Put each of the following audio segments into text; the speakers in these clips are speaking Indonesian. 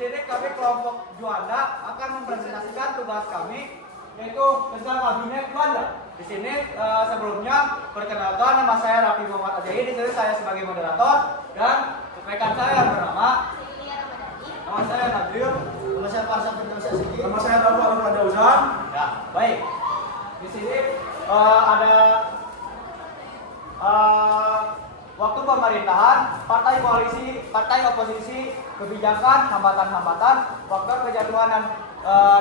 sini kami kelompok Juanda akan mempresentasikan tugas kami, yaitu tentang kabinet Juanda. Di sini sebelumnya perkenalkan, nama saya Raffi Muhammad Ajayi. Di sini saya sebagai moderator dan rekan saya yang bernama nama saya Nadril, Nama saya Farsa Firdausya Sigi. Nama saya Dafar Fadauzan. Ya, baik. Di sini ada waktu pemerintahan, partai koalisi, partai oposisi, kebijakan, hambatan-hambatan, faktor kejatuhan dan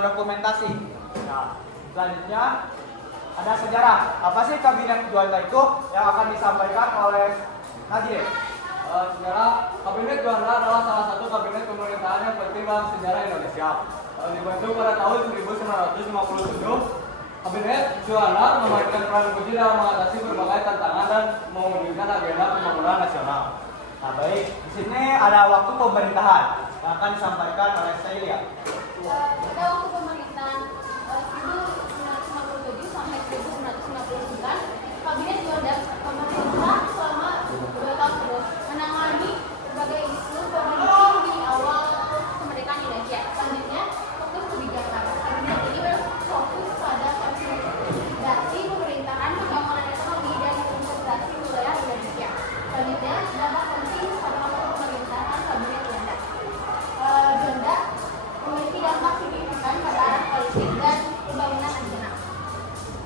dokumentasi. Nah, selanjutnya ada sejarah. Apa sih kabinet Juanda itu yang akan disampaikan oleh Najib? Sejarah kabinet Juanda adalah salah satu kabinet pemerintahan yang penting dalam sejarah Indonesia. Dibentuk pada tahun 1957. Kabinet Juanda memainkan peran kunci dalam mengatasi berbagai tantangan dan mewujudkan agenda pembangunan nasional. Nah, baik, di sini ada waktu pemerintahan yang akan disampaikan oleh Celia. Pada waktu pemerintahan 1957 sampai 1959, Kabinet Juanda memerintah selama 2 tahun terus menangani berbagai isu penting di awal kemerdekaan Indonesia. Selanjutnya, fokus kebijakan. Kabinet ini berfokus pada konsolidasi pemerintahan, pembangunan ekonomi, dan integrasi wilayah Indonesia. Selanjutnya, dampak penting pada masa pemerintahan Kabinet Juanda. Juanda memiliki dampak signifikan pada arah politik dan pembangunan nasional.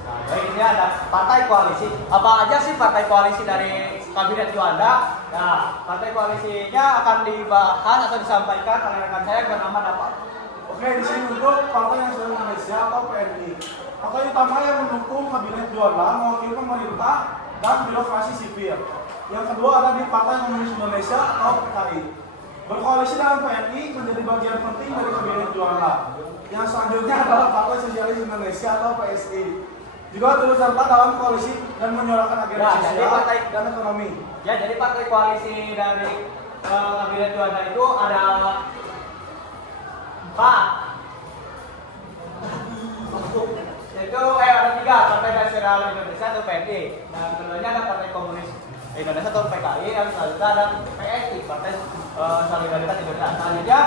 Nah, baik, ini ada partai koalisi. Apa aja sih partai koalisi dari Kabinet Juanda? Nah, partai koalisinya akan dibahas atau disampaikan oleh rekan saya yang bernama Dapat. Oke, di sini untuk Partai Nasional Indonesia atau PNI. Partai utama yang mendukung Kabinet Juanda mewakili pemerintah dan birokrasi sipil. Yang kedua ada di Partai Komunis Indonesia atau PKI. Berkoalisi dengan PNI menjadi bagian penting dari Kabinet Juanda. Yang selanjutnya adalah Partai Sosialis Indonesia atau PSI. Juga turut serta dalam koalisi dan menyuarakan agenda Ya, jadi sosial partai- dan ekonomi. Ya, jadi partai koalisi dari Kabinet Juanda itu ada 4. Yaitu ada 3, Partai Nasional Indonesia atau PNI. Dan keduanya ada Partai Komunis Indonesia atau PKI, dan selanjutnya ada PSI, Partai Solidaritas Indonesia. Selanjutnya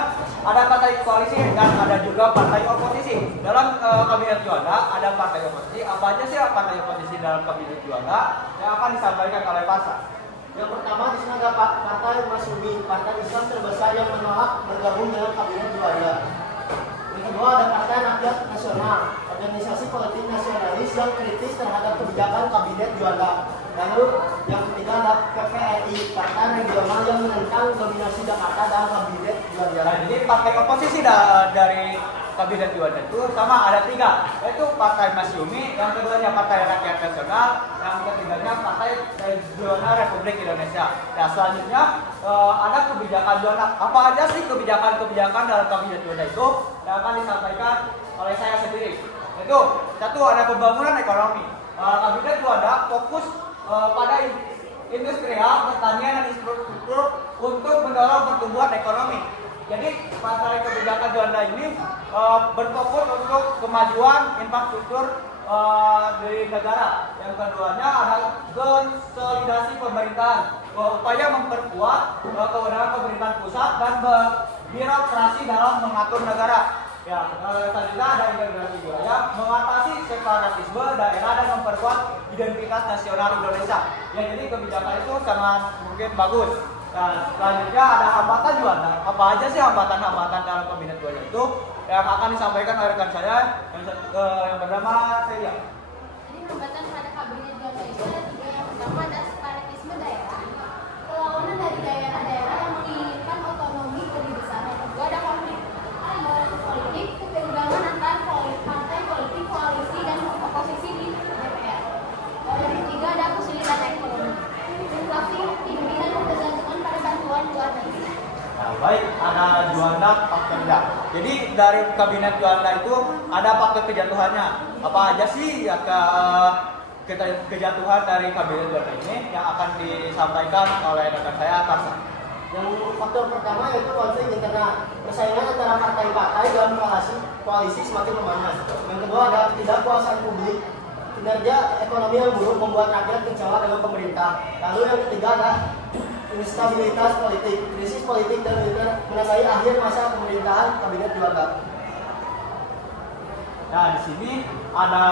ada partai koalisi dan ada juga partai oposisi. Dalam Kabinet Juanda ada partai oposisi. Apa aja sih partai oposisi dalam Kabinet Juanda yang akan disampaikan oleh Pasar? Yang pertama di sini ada Partai Masyumi, partai Islam terbesar yang menolak bergabung dengan Kabinet Juanda. Yang kedua ada Partai Rakyat Nasional, organisasi politik nasionalis yang kritis terhadap kebijakan Kabinet Juanda. Lalu yang ketiga ada PPRI, partai regional yang menentang dominasi Jakarta dalam Kabinet Juanda. Nah, jadi partai oposisi dari Kabinet Juanda itu sama ada 3, yaitu Partai Masyumi, yang keduanya Partai Rakyat Nasional, yang ketiganya Partai Regional Republik Indonesia. Nah, selanjutnya ada kebijakan Juanda. Apa aja sih kebijakan-kebijakan dalam Kabinet Juanda itu yang akan disampaikan oleh saya sendiri? Yaitu, satu, ada pembangunan ekonomi. Kabinet Juanda fokus pada industrial, pertanian, dan infrastruktur untuk mendorong pertumbuhan ekonomi. Jadi partai kebijakan Juanda ini berfokus untuk kemajuan infrastruktur di negara. Yang keduanya ada konsolidasi pemerintahan, upaya memperkuat kewenangan pemerintahan pusat dan birokrasi dalam mengatur negara. Ya, selanjutnya ada integrasi wilayah, mengatasi separatisme daerah dan memperkuat identitas nasional Indonesia. Ya, jadi kebijakan itu sangat mungkin bagus. Nah, selanjutnya ada hambatan Juanda. Apa aja sih hambatan-hambatan dalam Kabinet Juanda itu yang akan disampaikan oleh rekan saya yang bernama Celia. Jadi hambatan pada Kabinet Juanda itu ada 3. Yang pertama ada separatisme daerah, perlawanan dari daerah-daerah yang menginginkan otonomi lebih besar. Yang kedua ada konflik politik, ketegangan antar partai politik, koalisi, dan oposisi di DPR. Yang ketiga ada kesulitan ekonomi, inflasi tinggi, dan ketergantungan pada bantuan luar negeri. Nah, baik, ada Juanda Pakerja. Jadi dari Kabinet Juanda itu ada faktor kejatuhannya. Apa aja sih ya kejatuhan dari Kabinet Juanda ini yang akan disampaikan oleh rekan saya Tarsa? Yang faktor pertama yaitu konflik internal, persaingan antara partai-partai dalam koalisi semakin memanas. Yang kedua ada ketidakpuasan publik, kinerja ekonomi yang buruk membuat rakyat kecewa dengan pemerintah. Lalu yang ketiga ada instabilitas politik, krisis politik dan militer menandai akhir masa pemerintahan Kabinet Juanda. Nah, di sini ada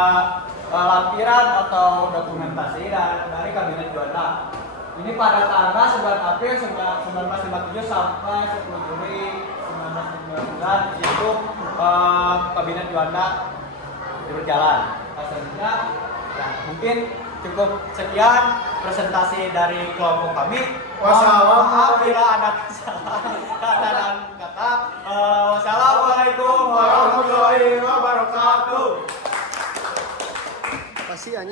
lampiran atau dokumentasi dari Kabinet Juanda. Ini pada tanggal 9 April 1957 sampai 10 Juli 1999 itu Kabinet Juanda berjalan. Selanjutnya, ya, mungkin cukup sekian presentasi dari kelompok kami. Maaf bila ada kesalahan kata dan kata. Wassalamualaikum warahmatullahi wabarakatuh. Kasihan.